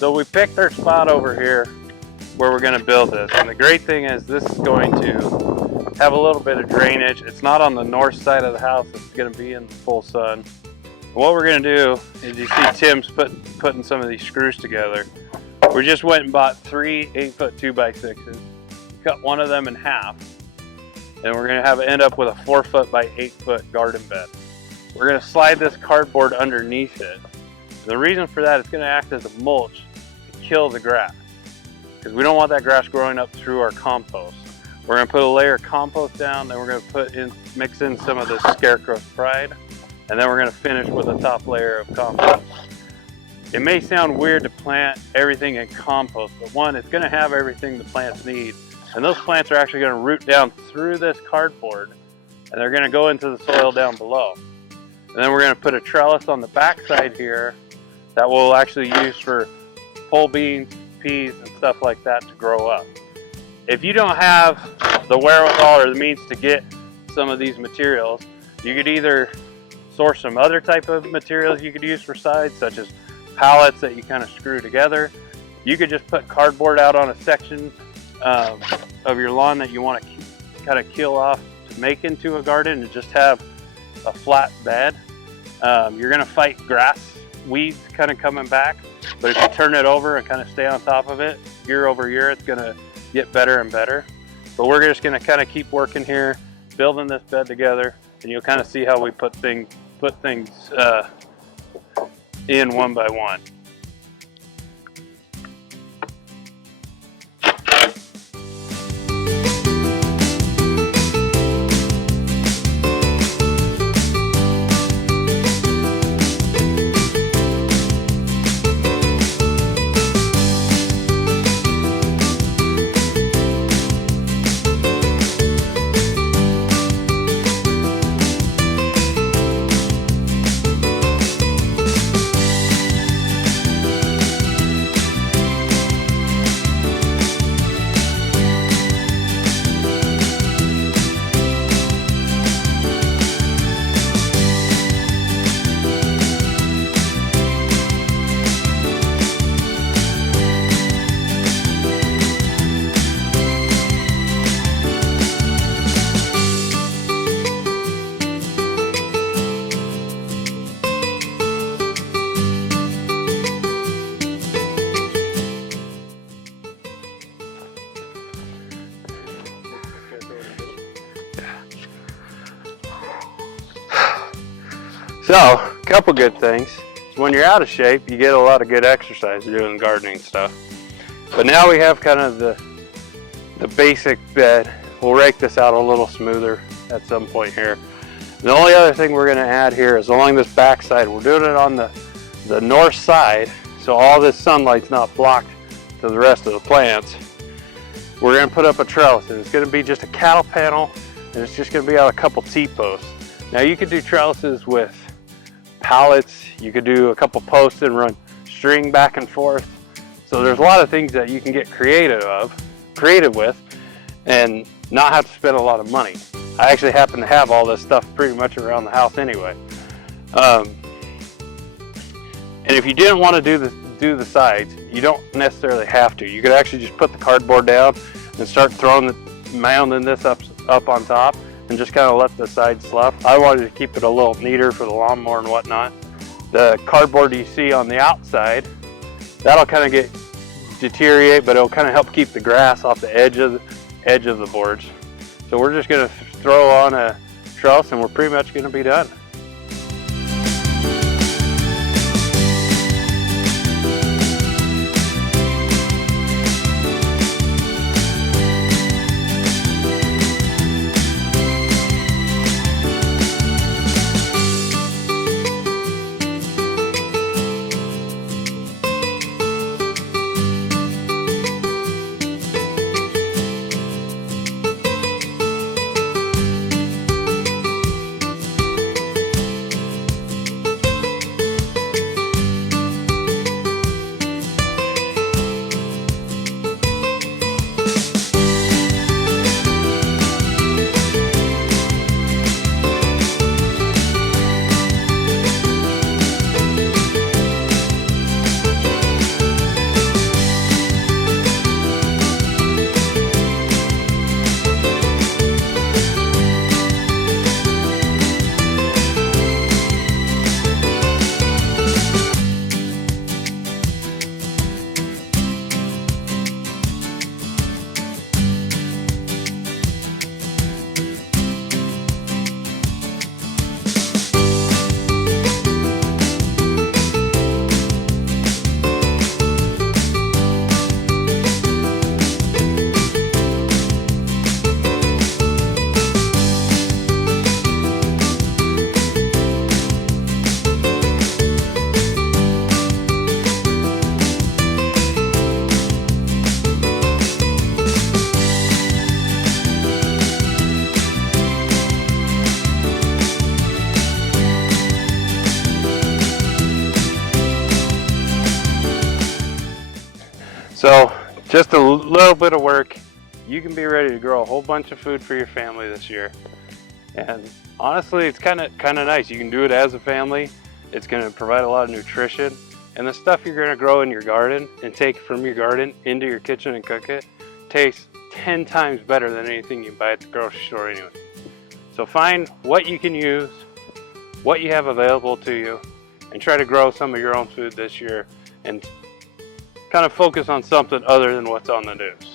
So we picked our spot over here where we're going to build this, and the great thing is this is going to have a little bit of drainage. It's not on the north side of the house, it's going to be in the full sun. What we're going to do is, you see Tim's putting some of these screws together. We just went and bought 3 8-foot 2x6s, cut one of them in half, and we're going to have it end up with a 4-foot by 8-foot garden bed. We're going to slide this cardboard underneath it. The reason for that, it's going to act as a mulch to kill the grass, because we don't want that grass growing up through our compost. We're going to put a layer of compost down, then we're going to mix in some of this scarecrow's pride, and then we're going to finish with a top layer of compost. It may sound weird to plant everything in compost, but one, it's going to have everything the plants need, and those plants are actually going to root down through this cardboard, and they're going to go into the soil down below. And then we're going to put a trellis on the back side here that we'll actually use for pole beans, peas, and stuff like that to grow up. If you don't have the wherewithal or the means to get some of these materials, you could either source some other type of materials you could use for sides, such as pallets that you kind of screw together. You could just put cardboard out on a section of your lawn that you want to kind of kill off to make into a garden and just have a flat bed. You're going to fight grass, weeds kind of coming back, but if you turn it over and kind of stay on top of it, year over year, it's going to get better and better. But we're just going to kind of keep working here, building this bed together, and you'll kind of see how we put things in one by one. So, a couple good things. When you're out of shape, you get a lot of good exercise doing gardening stuff. But now we have kind of the basic bed. We'll rake this out a little smoother at some point here. The only other thing we're going to add here is along this back side. We're doing it on the north side, so all this sunlight's not blocked to the rest of the plants. We're going to put up a trellis, and it's going to be just a cattle panel, and it's just going to be on a couple T-posts. Now you could do trellises with pallets, you could do a couple posts and run string back and forth. So there's a lot of things that you can get creative with and not have to spend a lot of money. I actually happen to have all this stuff pretty much around the house anyway. And if you didn't want to do the sides, you don't necessarily have to. You could actually just put the cardboard down and start mounding this up on top and just kind of let the sides slough. I wanted to keep it a little neater for the lawnmower and whatnot. The cardboard you see on the outside, that'll kind of deteriorate, but it'll kind of help keep the grass off the edge of the boards. So we're just going to throw on a trellis and we're pretty much going to be done. So just a little bit of work, you can be ready to grow a whole bunch of food for your family this year. And honestly, it's kind of nice. You can do it as a family. It's going to provide a lot of nutrition. And the stuff you're going to grow in your garden and take from your garden into your kitchen and cook it tastes 10 times better than anything you buy at the grocery store anyway. So find what you can use, what you have available to you, and try to grow some of your own food this year and kind of focus on something other than what's on the news.